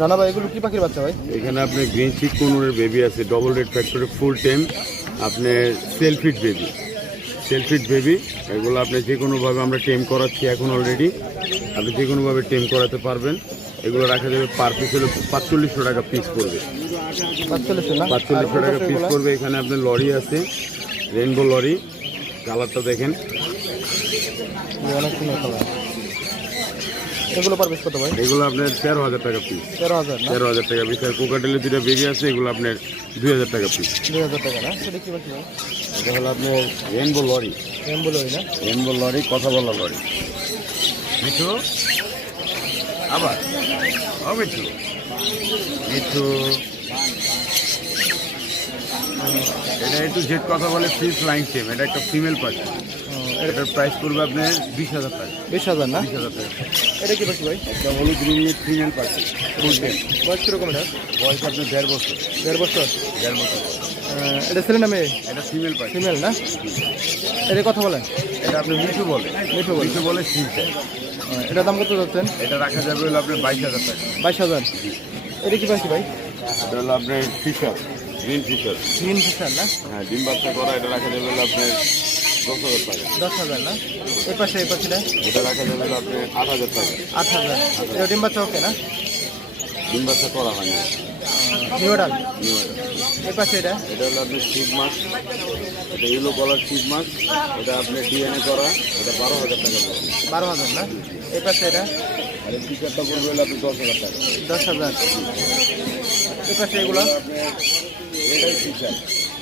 রানা ভাই এগুলো কি পাখির বাচ্চা ভাই? এখানে আপনার গ্রিন চিক কোনুরের বেবি আছে double red factory full time আপনার সেলফিট বেবি সেলফিট বেবি এগুলো আপনি যে কোনোভাবে আমরা টেম করাচ্ছি এখন অলরেডি আপনি যে কোনোভাবে টেম করাতে পারবেন। এগুলো রাখা যাবে পার পিস হলে পাঁচচল্লিশশো টাকা পিস পড়বে। পাঁচচল্লিশশো টাকা পিস পড়বে। এখানে আপনার লরি আছে রেনবো লরি কালারটা দেখেন। অনেক সুন্দর খাবার এগুলো পার পিস কত ভাই? এগুলো আপনার তেরো হাজার টাকা পিস তেরো হাজার তেরো হাজার টাকা পিস আর কোকাটেলের দুটা বেবি আছে এগুলো আপনার দুই হাজার টাকা পিস দুই হাজার টাকা না? সেটা কি ভাই। এটা হলো আপনার রেনবো লরি এম্বুলোই না? রেনবো লরি কথা বলা লরি মিঠু? আবার? ও মিঠু। মিঠু। এটা একটু জেট কথা বলে ফিস লাইন সেম এটা একটা ফিমেল পাখি এটার প্রাইস পড়বে আপনার বিশ হাজার টাকা। বিশ হাজার না? বিশ হাজার টাকা। এটা কি পাখি ভাই? একটা হলুদ রিংয়ের ফিমেল পাখি। ফুলটেন বয়স কীরকম এটা? বয়স আপনার দেড় বছর। দেড় বছর? দেড় বছর। এটা ছেলে না মেয়ে? এটা ফিমেল পাখি। ফিমেল না? এটা কথা বলেন। এটা আপনি মিঠু বলে। মিঠু বলে। মিঠু বলে আহ, এটার দাম কত যাচ্ছেন? এটা রাখা যাবে হলো আপনার বাইশ হাজার টাকা। বাইশ হাজার? এটা কি পাখি ভাই? এটা হলো আপনার Fischer green Fischer green Fischer না? হ্যাঁ ডিম বাচ্চা করা এটা রাখা যাবে হলো আপনার দশ হাজার টাকা দশ হাজার না? এই পাশে এই পাশে এটা রাখা যাবে হলো আট হাজার টাকা। আট হাজার। এটা ডিম বাচ্চা ওকে না? ডিম বাচ্চা করা হয় না নিউডাল। এই পাশে এটা? এটা হলো আপনার শিব মাছ। এটা ইয়েলো কালার শিব মাছ। এটা আপনার ডিএনএ করা। এটা বারো হাজার টাকা বারো হাজার না? এই পাশে এটা? আর এই ফিশারটা পড়বে হলো আপনি দশ হাজার টাকা। দশ হাজার। এই পাশে এগুলো? আপনার এটাই বলে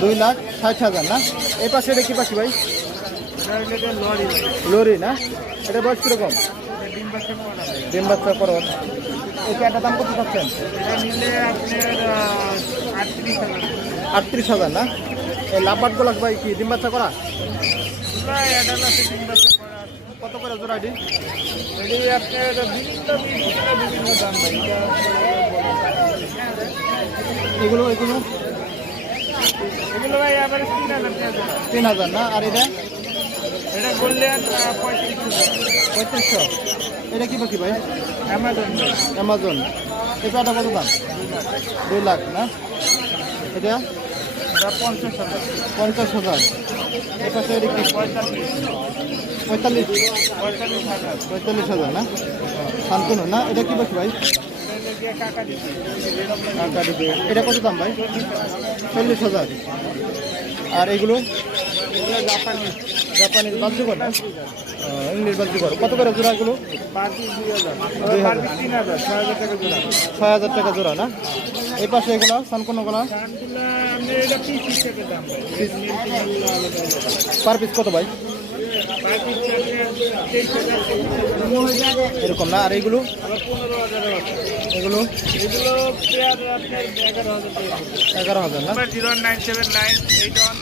দুই লাখ ষাট হাজার না? এই পাশে এটা কি পাখি ভাই? লরি না? এটা বয়স কীরকম? ডিম বাচ্চা করো এই প্যাটার দাম কত চাচ্ছেন? আটত্রিশ হাজার না? এই লাভবাট গোলাক ভাই কি ডিম বাচ্চা করা? কত করে জোড়া এটি? এগুলো এগুলো? তিন হাজার না? আর এটা? এটা বললেন পঁয়ত্রিশশো। এটা কি পাখি ভাই? অ্যামাজন। অ্যামাজন। প্যাটা কত দাম? দুই লাখ না? এটা? পঞ্চাশ হাজার। পঞ্চাশ হাজার। এই পাশে এটা পঁয়তাল্লিশ। পঁয়তাল্লিশ হাজার। না? শান্তনু না? এটা কি পাখি ভাই? এটা কাকা দিবে। এটা কত দাম ভাই? চল্লিশ হাজার। আর এগুলো? জাপানি। জাপানি বাদ্যকর না? ইংলিশ বাদ্যকর কত করে জোড়া হাজার। ছয় হাজার টাকা জোড়া। না? এই পাশে এগুলো সানকোনগুলো? পার পিস কত ভাই? এরকম না? আর এইগুলো? এগুলো? এগুলো এগারো হাজার না? Zero nine seven nine, eight one